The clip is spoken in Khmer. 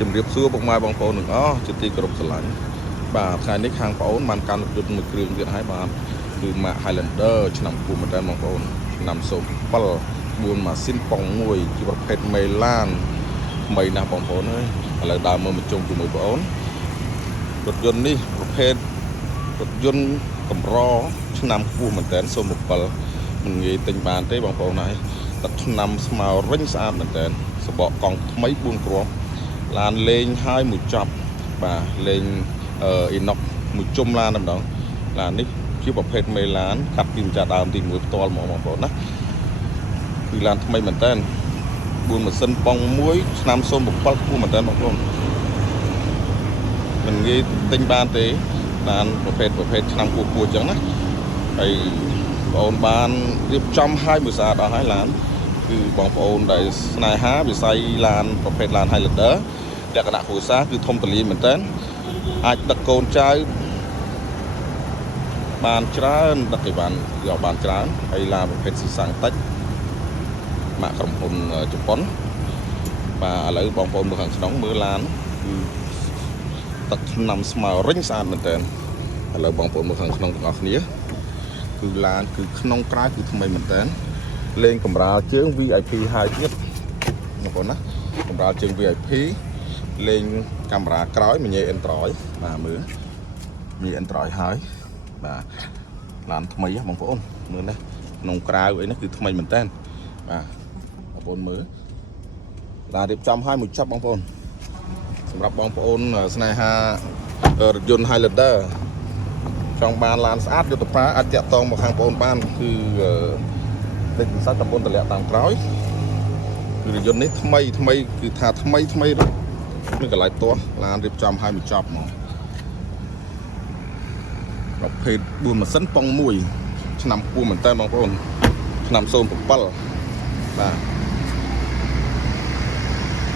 ជំរាបសួរពុកម៉ែបងប្អូនទាំងអស់ជាទីគោរពស្រឡាញ់បាទថ្ងៃនេះខាងបងប្អូនបានកាន់រថយន្តមួយគ្រឿងទៀតហើយបាទគឺ Mack Highlander ឆ្នាំគូមែនតើបងប្អូនឆ្នាំ07 4ម៉ាស៊ីនប៉ុងមួយជាប្រភេទមេឡានថ្មីណាស់បងប្អូនអើយឥឡូវដើរមើលមកជុំជាមួយបងប្អូនរថយន្តនេះប្រភេទរថយន្តកម្រឆ្នាំគូមែនតើ07មិនងាយទិញបានទេបងប្អូនហើយទឹកឆ្នាំស្មៅរិញស្អាតមែនតើសបកកង់ថ្មី4គ្រាប់ឡានលេងហើយមួយចប់បាទលេងអ៊ីណុកមួយជុំឡានតែម្ដងឡាននេះជាប្រភេទមេឡានកាត់ពីម្ចាស់ដើមទី1ផ្ទាល់ហ្មងបងប្អូនណាគឺឡានថ្មីមែនតើ4ម៉ាស៊ីនប៉ុងមួយឆ្នាំ07គួរមែនតើបងប្អូនមិនងាយទិញបានទេឡានប្រភេទឆ្នាំគួរអញ្ចឹងណាហើយបងប្អូនបានរៀបចំឲ្យមួយស្អាតអស់ហើយឡានគឺបងប្អូនដែលស្នេហាវិស័យឡានប្រភេទឡាន Highlander លក្ខណៈគ្រួសារគឺធំទូលាយមែនតើអាចដឹកកូនចៅបានច្រើនដឹកអីវ៉ាន់យកបានច្រើនហើយឡានប្រភេទស៊ីសាំងតិចម៉ាកក្រុមហ៊ុនជប៉ុនបាទឥឡូវបងប្អូនមើលខាងក្នុងមើលឡានគឺទឹកឆ្នាំស្មៅរិញស្អាតមែនតើឥឡូវបងប្អូនមើលខាងក្នុងទាំងអស់គ្នាគឺឡានគឺក្នុងក្រៅគឺថ្មីមែនតើលេងកម្រាលជើង VIP ហើយទៀតបងប្អូនណាកម្រាលជើង VIP លេងកាមេរ៉ាក្រោយមញ៉េ Android បាទមើលមញ៉េ Android ហើយបាទឡានថ្មីបងប្អូនមើលនេះក្នុងក្រៅអីនេះគឺថ្មីមែនតើបាទបងប្អូនមើលឡានរៀបចំឲ្យមួយចាប់បងប្អូនសម្រាប់បងប្អូនស្នេហារថយន្ត Highlander ចង់បានឡានស្អាតយុទ្ធប្រាអាចតាក់ទងមកខាងបងប្អូនបានគឺលេខទូរស័ព្ទតំបន់តម្លាក់តាមក្រោយគឺរថយន្តនេះថ្មីគឺថាថ្មីមានកន្លែងទាស់ឡានរៀបចំឲ្យមួយចប់ហ្មងប្រភេទ4ម៉ាស៊ីនប៉ុងមួយឆ្នាំគួរមែនតើបងប្អូនឆ្នាំ07បាទ